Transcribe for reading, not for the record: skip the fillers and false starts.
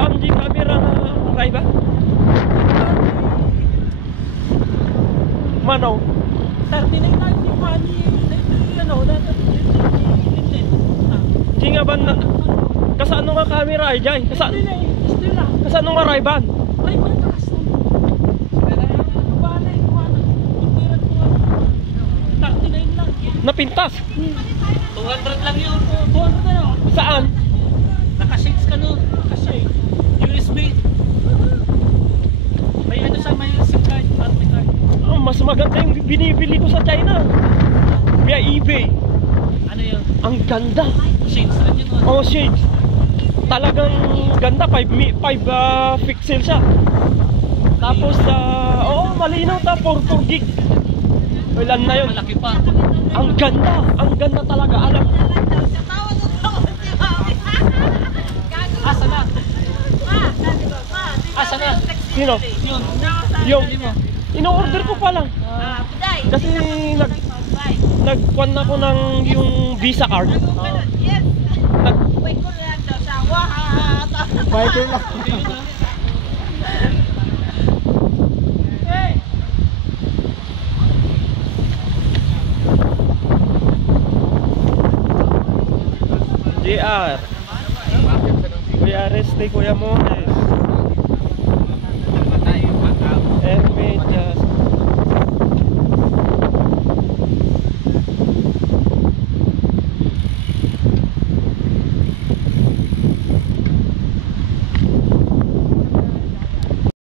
ang G camera na Ray-Ban? Manaw. 39 lang yung money. Ano, G nga ba na... Kasano nga camera ay Jay? Kasano nga Ray-Ban? Ray-Ban na custom. Balay, kumana. Pagpiran ko nga. 39 lang. Napintas? 200 lang yun. 200 na yun. Saan? Naka-shades ka nun. Naka-shade. USB. May ano sa may SIM card. At may card. Oh, mas maganda yung binibili ko sa China. Via eBay. Ano yun? Ang ganda. Shades lang yun. Oh, shades. Talagang ganda. 5 pixel siya. Tapos, oo, malinaw ta. 4 gig. Ilan na yun? Malaki pa. Ang ganda. Ang ganda talaga. Alam. Asa na? Asa na? Sino? Yun. Yung, Bili mo. ino-order ko pa lang. Kasi nagkuhan ako ng yung Visa card. Biker lang. JR. Kuya Reste, Kuya Mones.